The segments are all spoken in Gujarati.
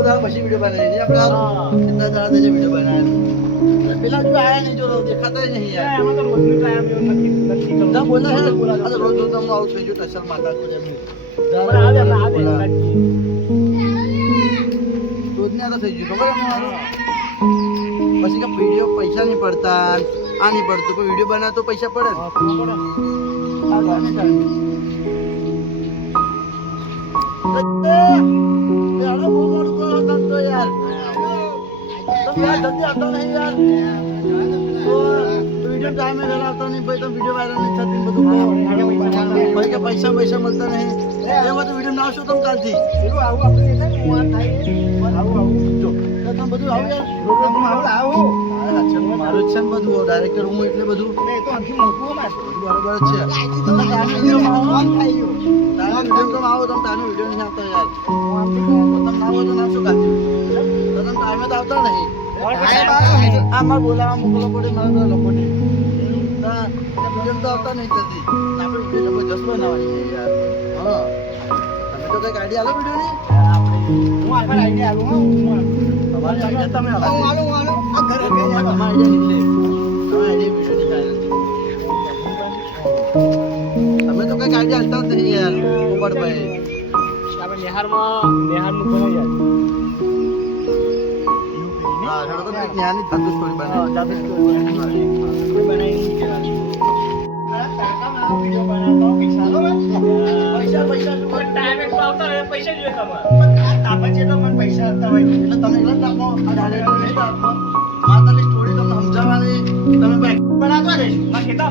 દાડા પછી વિડીયો બનાવી આપણે કેટલા દાડા થઈ વિડીયો બનાવ્યા પેલા જો આયા નહીં જો દેખાતા નહીં યાર એમાં તો રોજનું ટાઈમ એવું નથી કરો ના બોલા હે આ રોજ રોજ તમને આવું થઈ ગયું ટસલ માતા કોઈ એમ રોજની આ તો થઈ ગયું ખબર પછી કે વિડીયો પૈસા નહીં પડતા આ નહીં પડતું કોઈ વિડીયો બનાવે તો પૈસા પડે યાર જલ્દી આવતા નહીં યાર વિડીયો ટાઈમે આવતા નહીં ભાઈ તમે વિડીયો વાયરલ નહીં થતી બધું ભાઈ કે પૈસા મળતા નહીં એમાં તો વિડીયો ના આવશો તમે કાલથી તમે બધું આવું યાર મારું જ છે ને બધું ડાયરેક્ટર હું એટલે બધું બરોબર જ છે તમે ટાઈમે વિડીયો આવો તમે ટાઈમે વિડીયો નહીં આવતા યાર તમે ના હોય તો ના શું કાલથી તમે ટાઈમે તો આવતા નહીં આમાં બોલાવા મોકલો પડે મારા લોકો વિડીયો તો આવતા નહીં જલ્દી આપણે વિડીયો લોકો જસ બનાવવાની છે યાર હા તમે તો કઈક આઈડિયા આલો વિડીયોની હું આપણે આઈડિયા આલું તમારી આઈડિયા તમે આલો આલું આ ઘરે તમારી આઈડિયા નીકળે તમારી આઈડિયા વિડીયોની તમે તો કઈક આઈડિયા આલતા જ નહીં યાર પોપટભાઈ આપણે નેહારનું કરો યાર હા હેડો તો કઈક ન્યાની જાદુ સ્ટોરી બનાવી જાદુ સ્ટોરી બનાવી વિડિયો બનાવતો પૈસા લો પૈસા શું ટાઈમ એક આવતા રહે પૈસા જોઈએ તમારે તાપા છે તો મને પૈસા આપતા હોય એટલે તમે એકલા જ આપો આ ડાયરેક્ટર નહીં આપો માતાની સ્ટોરી તમને સમજાવવાની તમે બાઈક બનાવતો રહીશ માં કેતા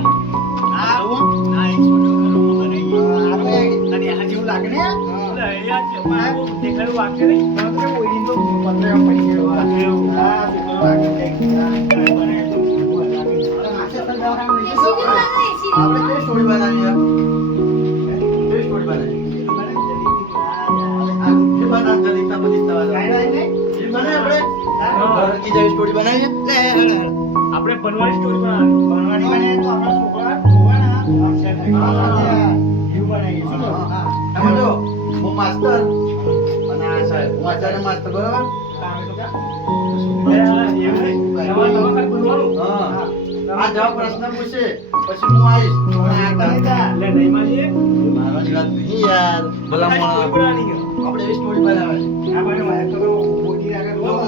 હા આવું ના એક છોડો બનાવી આપણે તને આ જેવું લાગે ને યાર છે માં દેખાયું વાક્ય નહીં તો કોઈ તો પંદર પૈસા એવું હા છોકરો વાગે બને તો આપણે કઈ સ્ટોરી બનાવી યાર કઈ સ્ટોરી બનાવી જે બનાવ જલીતા બદીતા વાળા જે બને આપણે ઘર કી જેવી સ્ટોરી બનાવીએ લે આપણે બનવાની સ્ટોરી બનવાની બને તો આપણા છોકરા જોવાના અક્ષર એવું બનાવીએ શું એમાં જો હું માસ્તર અને આ સાહેબ હું આચાર્ય માસ્તર બરાબર આ જવાબ પ્રશ્ન પૂછે પછી હું આવીશ મારવાની વાત નહીં યાર ભલા આપણે એવી સ્ટોરી બનાવવાની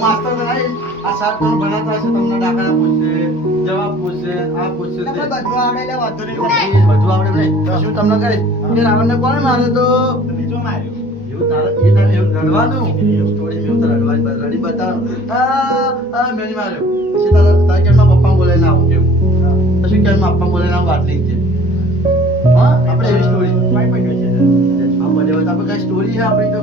માસ્તર બનાવીશ આ સાહેબ તમે બનાવતા હશે તમને દાખલા પૂછશે જવાબ પૂછશે આ પૂછશે બધું આવડે નહીં શું તમને કહીશ કે રાવણને કોણ મારે તો એવું તારે એ તારે એવું રડવાનું એવું સ્ટોરી એવું તારે રડી બતાવવાનું મેં નહીં માર્યો પછી તારા કેરમાં પપ્પા બોલાવીને આવું કેવું પછી કેરમાં પપ્પા બોલાવીને આવું વાત નહીં હા આપણે એવી સ્ટોરી આપણે કઈ સ્ટોરી છે આપણી તો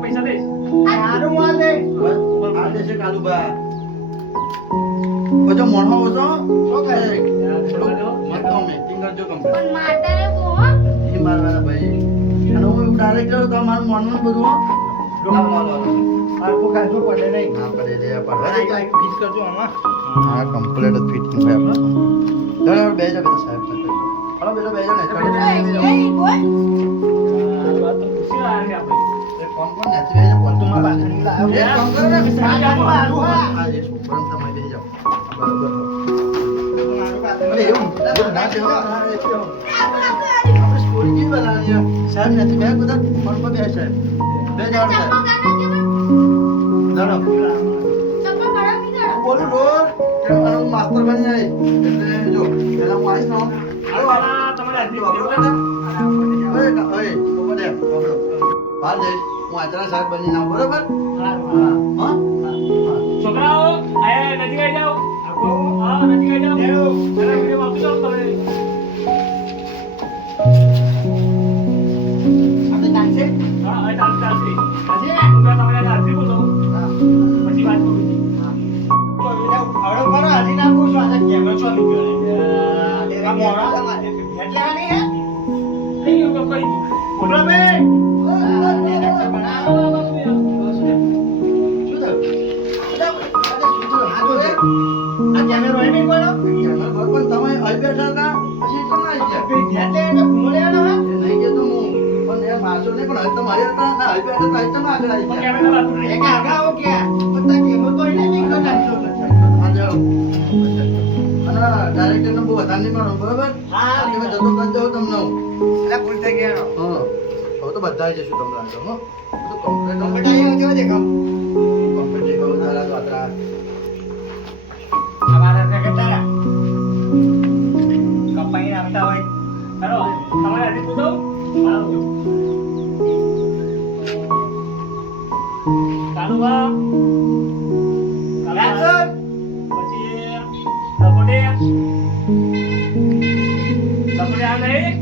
પૈસા દઈશ બધો મોણો ઓછો એક્ટિંગ કરજો કમ્પ્લીટ મારવાના ભાઈ અને હું ડાયરેક્ટર તો મારું મોણનું બધું હા કમ્પ્લીટ જ ફિટિંગ હોય આપણે બે જા બેટા સાહેબ હલો બેટા બે જા ને કોણ કોણ નથી બે જા કોણ તો માં બાંધણી લાવ્યો એ કામ કરો ને મારું હા જે છોકરાને તમે બે જાઓ બરાબર અરે એવું ના છે આપણે સ્ટોરી કેવી બનાવવાની સાહેબ નથી બે બધા ફોન પર બે સાહેબ બે જાઓ સાહેબ બોલું રોજ કે હું માસ્ટર બની જાય એટલે જો પેલા હું આવીશ ને તમારે બાર જઈશ હું આચાર્ય સાહેબ બની નામ બરોબર છોકરાઓ આયા નજીક આવી જાઓ નજીક આવી જાઓ વિડીયો આપી દો તમે કા મોરા એટલે આ નહીં હે થઈ ગયું કઈ બોલો બે આ કેમેરો એ નહીં બોલો પણ તમે અહીં બેઠા હતા પછી કેમ ના આવી ગયા? એટલે એને ઘૂમલેવાનો હે એ નહીં કહેતો હું, પણ એ મારશો નહીં, પણ હવે તમારે હતા ના અહીં બેઠા હતા, અહીં તમે આગળ આવી ગયા. કેમેરા બાજુ એ કે આગાઓ કે પતા કેમેરો તો એને નહીં નાખ્યો હા, જાઓ. અને ડાયરેક્ટરને બહુ વધારે નહીં મારો, બરાબર? હા, આ તમે જતો કરી દઉં તમને હું. એટલે ભૂલ થઈ ગયો હા. હવે તો બધા જશું તમને આગળ, હો. બધું complete કમ્પ્યુટર આવ્યો કેવો દેખાવ complete દેખાવ, તારા દ્વાતરા. અમારા ને કેટલા કપાઈ આવતા હોય હેલો તમારે હજી પૂછો મારું કાલુબા રાસર પછી સપોટે આ નહીં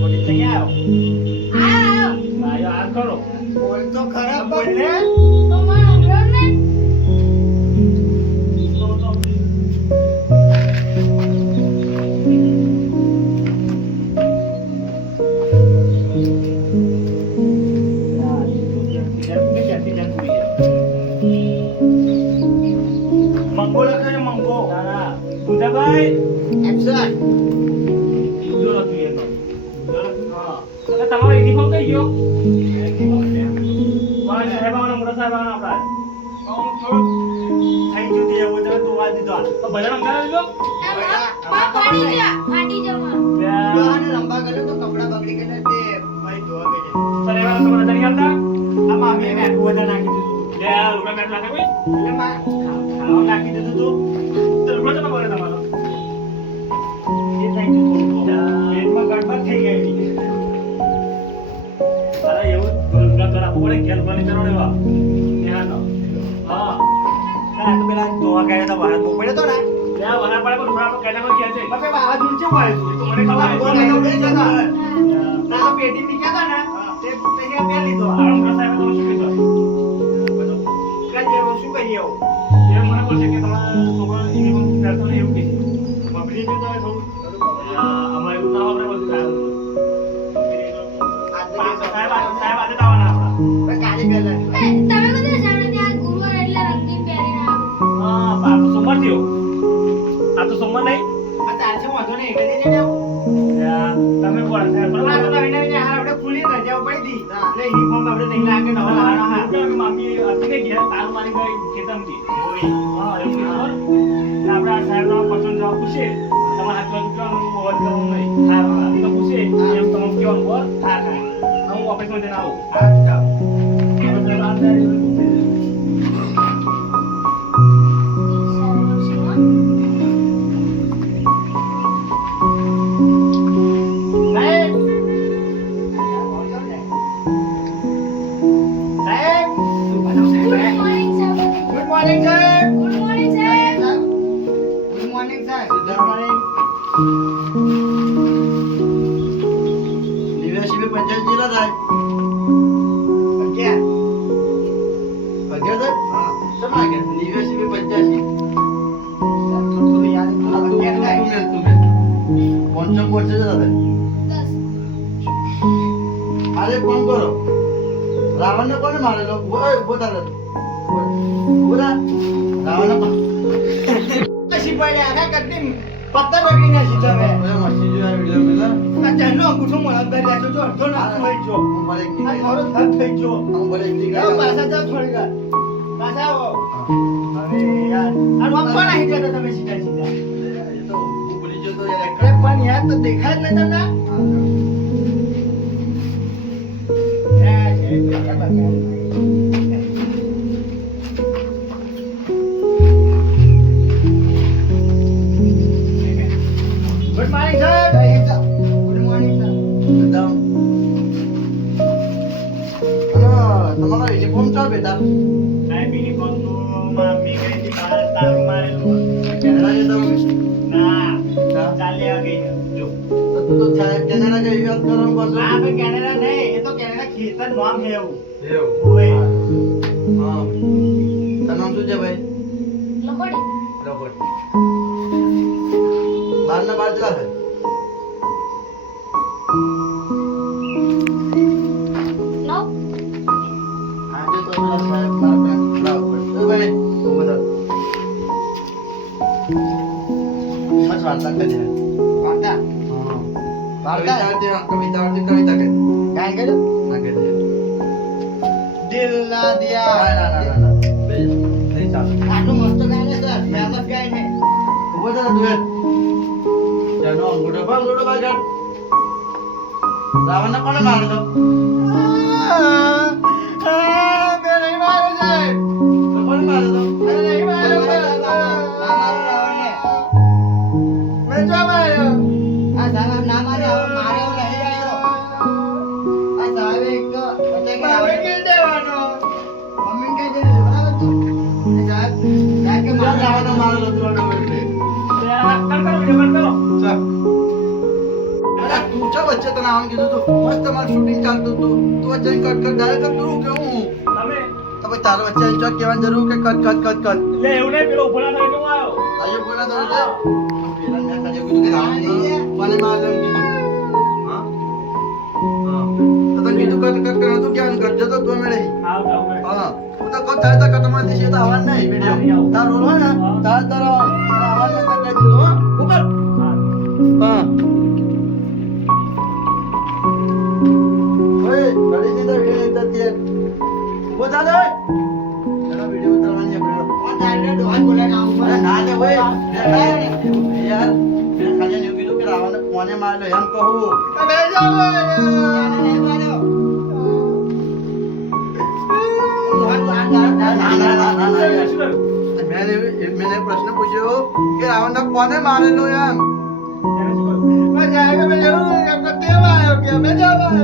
બોલી તઈ આવો આયો આ કરો બોલ તો ખરાબ બોલ ને મંગો લખે ને મંગો ભાઈ એક્શન જો લખ્યું એનો હા એટલે તમારો યુનિફોર્મ કઈ ગયો વાહ સાહેબાનો મોટા સાહેબાનો આપડા થઈ ગયું તે એવું તો તું આ દીધો તો ભજન અંગારા લીધો જોહાને રંબા ગયો તો કપડા બગડી ગયા તે ભાઈ ધોવા ગયો સર એવા તમારે નજર નહીં આવતા આ મામીએ મેં બધા નાખી દીધું લે આ લુગડા મેટ નાખે કોઈ એટલે માં ખાવા નાખી દીધું તું તો લુગડા તો બગડે તમારો એ થઈ ગયું પેટમાં ગડબડ થઈ ગઈ અરે એવું લુગડા કરા પડે ઘેર પાણી કરો ને વા ત્યાં તો હા આ તો પેલા ધોવા ગયા તો બહાર બહુ પડ્યો તો ને ત્યાં વના પડે પણ લુગડા પર કેટેગરી ગયા છે બાપે વાવાઝોડું છે મળે તું તો મને ખબર બોલ નથી. મેં ઉભી જતા ના તો પેટી ની કહેતા ને તે અહીંયા બે લીધો આ લુગડા સાહેબ તમે શું કીધું કાજે શું કરીએ આવું એ મને બોલશે કે તમારા છોકરા યુનિફોર્મ પહેરતો નહીં એવું કે બબડી ગયું તો હવે થોડું અમારે એવું ના આપણે બધું સાહેબ આ તો સાહેબ આજે તો આવવાના આપણા કાલે પહેલા હા આ તો સોમવાર થયો આ તો સોમવાર નહીં આ ચાલશે વાંધો નહીં એટલે જઈને આવું તમે કોણ સાહેબ પણ આ તો નવી નવી હાર આપણે ખુલી રજાઓ પડી હતી એટલે યુનિફોર્મ આપણે નહીં લાગે નવા લાવવાનો હા મામી હતી ને ઘેર તારું મારી ગઈ ખેતરથી હા એવું કીધું ને આપણે આ સાહેબ પસંદ જવાબ પૂછે તમારા હાથ બાજુ કેવાનું અવાજ કરવાનું નહીં હા તો પૂછે એમ તમે કેવાનું બોલ હા હા હું ઓફિસમાં જઈને આવું હા ચાલ સાહેબ સાહેબ ગુડ મોર્નિંગ સાહેબ ગુડ મોર્નિંગ સાહેબ ગુડ મોર્નિંગ સાહેબ ગુડ મોર્નિંગ નેવ્યાસી બે 85 જેટલા થાય. અગિયાર 11 થાય? શેમાં 11? 89 બે 85. થોડું યાદ આ તું અગિયાર થાય તું મેલ. પંચમ વર્ષે જતા થાય. અરે ફોન કરો. રાવણને કોને મારેલો? ઓય ઉભો થા રે. ઉભો થા. રાવણને પછી પડે આખા કટની પત્તા બગડી ના સીધા હવે ઓય મસ્તી જો આ વિડિયો મેલા. આ ચાનો અંગૂઠો મોળા પર રાખજો જો અડધો નાખો હોય જો હું ભલે એકલી આ ગઈ. મારો થક થઈ જો હું ભલે એકલી જાઓ ગઈ. પાછા જાઓ થોડી વાર પાછા આવો અરે યાર આ વાપવા નહીં જતા તમે સીધા સીધા એ તો હું ભૂલી ગયો તો યાર એક અરે પણ યાર તો દેખાય જ નહીં તમને યાર, એ પત્તા બગડ્યા. ગુડ મોર્નિંગ સાહેબ ગુડ મોર્નિંગ સર એકદમ. અને તમારો યુનિફોર્મ ચો બેટા? સાહેબ યુનિફોર્મ તો મામી ગઈ હતી બહાર તારું મારેલું કેનેડા જતા હોય? ના હા? ચાલ્યા ગઈ જો તો તું તો કેનેડા ગઈ વાત કરવાનું પાછું. ના ભાઈ કેનેડા નહીં એ તો કેનેડા ખેતર નામ છે એવું એવું. ઓય હા. તારું નામ શું છે ભાઈ? લપડી રોબોટ. બહારના બાર તમારે કેટલા થાય? આજે તો પેલા સાહેબ મારા પાસે લાવ પડે. એ ભાઈ, ઊભો થા. મસ્ત વાર્તા કરી છે. વાર્તા કવિતા કહે. ગાય ગયો ના કહે છે. દિલ ના દિયા ના. નહીં ચાલે. આટલું મસ્ત ગાય ને સર ફેમસ ગાય ને ઊભો થા તું એ. જાનો અંગૂઠો બાર કાઢ. રાવણને કોણે માર્યો તો? મેં નહીં માર્યો સાહેબ તો કોણે માર્યો તો? મેં નહીં માર્યો મેં જો માર્યો આ સાહેબ ના માર્યો માર્યો નહીં આવ્યો આ સાહેબ એક મમ્મી કે દેવાનો મમ્મી કે દે બરાબર તો સાહેબ સાહેબ કે રાવણને માર્યો મારેલો તું આનો એટલે. કર કરો વિડીયો કર કરો ચાલ. અરે તું ચા વચ્ચે તને આવવાનું કીધું તું? મસ્ત તમારું શૂટિંગ ચાલતું હતું. તું વચ્ચે કટ ડાયરેક્ટ તું કે હું? તમે તો ભાઈ તારે વચ્ચે આવી જો કહેવાની જરૂર કે કટ. લે એવું નહીં પેલો ઉભો ના થાય કેમ આવ્યો આયો બોલા તો એટલે પેલા મેં કાજે કીધું કે રાવણ મને મારે એમ કીધું. હા. તો તને કીધું કટ કરવા તું ક્યાં કટ જતો તું મેળે. આવ જાવ ભાઈ હા. હું તો કહું તારે તો કટમાં દીશે તો આવવાનું નહીં વિડિયો. તાર રોલ હોય ને તારે આવવાનું તો કહી દીધું હો. ઉપર. હા. ઓય ઘડી દીધો વિડિયો ઉતાર દે. ઉભો થા લે. ચલો વિડિયો ઉતારવાની આપણે. આ સાહેબ ડોહાન બોલાને આવું અરે ના લે ઓય. યાર મેં ખાલી એવું કીધું કે રાવણને કોને મારેલો એમ કહું. મેં જો માર્યો નહીં માર્યો ડોહાન બોલાને શું થયું? મેં પ્રશ્ન પૂછ્યો કે રાવણને કોને મારેલો એમ. એને શું થયું? મેં સાહેબ મેં એવું કે તે માર્યો કે મેં જો માર્યો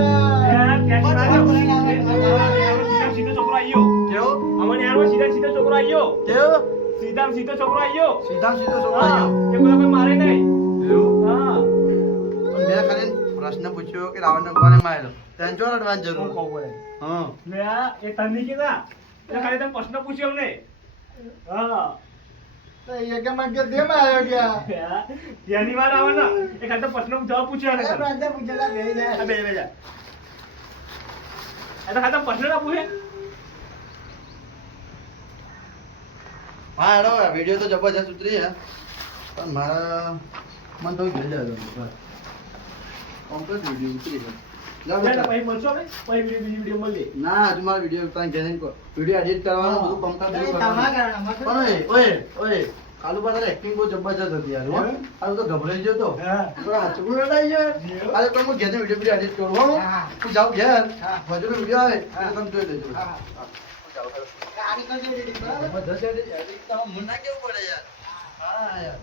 સીધો છોકરો આવ્યો કેવો અમને યાર સીધો છોકરો આવ્યો કેવો સીધો છોકરો આવ્યો સીધો છોકરો હા આવ્યો. એ કોઈ મારે નહીં એવું? હા પણ મેં ખાલી પ્રશ્ન પૂછ્યો કે રાવણને કોને મારેલો તેને જો રડવાની જરૂર. હું કહું બોલે હા લે આ એ તને કીધા એટલે ખાલી તને પ્રશ્ન પૂછ્યો અમને હા એ કે મને કે તે માર્યો કે ત્યાંની વાર આવે ને એ ખાલી પ્રશ્નનો જવાબ પૂછ્યો એ એને પ્રાંતે પૂછેલા બે જાય બે જા એ તો ખાલી પ્રશ્ન ના પૂછે હા હેડો વિડીયો તો જબરજસ્ત ઉતરી હે પણ મારા મન તો ગઈ જાય કમ્પ્લીટ વિડીયો ઉતરી છે. લાવ લે, બેટા. પછી મળશો ને પછી બીજી વિડીયો મળીએ ના હજુ મારો વિડીયો તમે ઘેર વિડીયો એડિટ કરવાનું બધું કમ્પ્લીટ બધું તમારા કરવાનું. કારણે પણ ઓય કાલુ પાછળ એક્ટિંગ બહુ જબરજસ્ત હતી યાર હો. આ તો ગભરાઈ ગયો તો હા થોડા હાચું રડાઈ ગયો. આજે તો હું ઘેર વિડીયો એડિટ કરું હો. હા. હું જાઉં ઘેર હા. મજૂરી વિડીયો આવે હા. તો તમે જોઈ લેજો. હા. હા. હું જાઉં. આ નીકળજો બરાબર જબરજસ્ત edit તો મને ના કેવું પડે યાર. હા યાર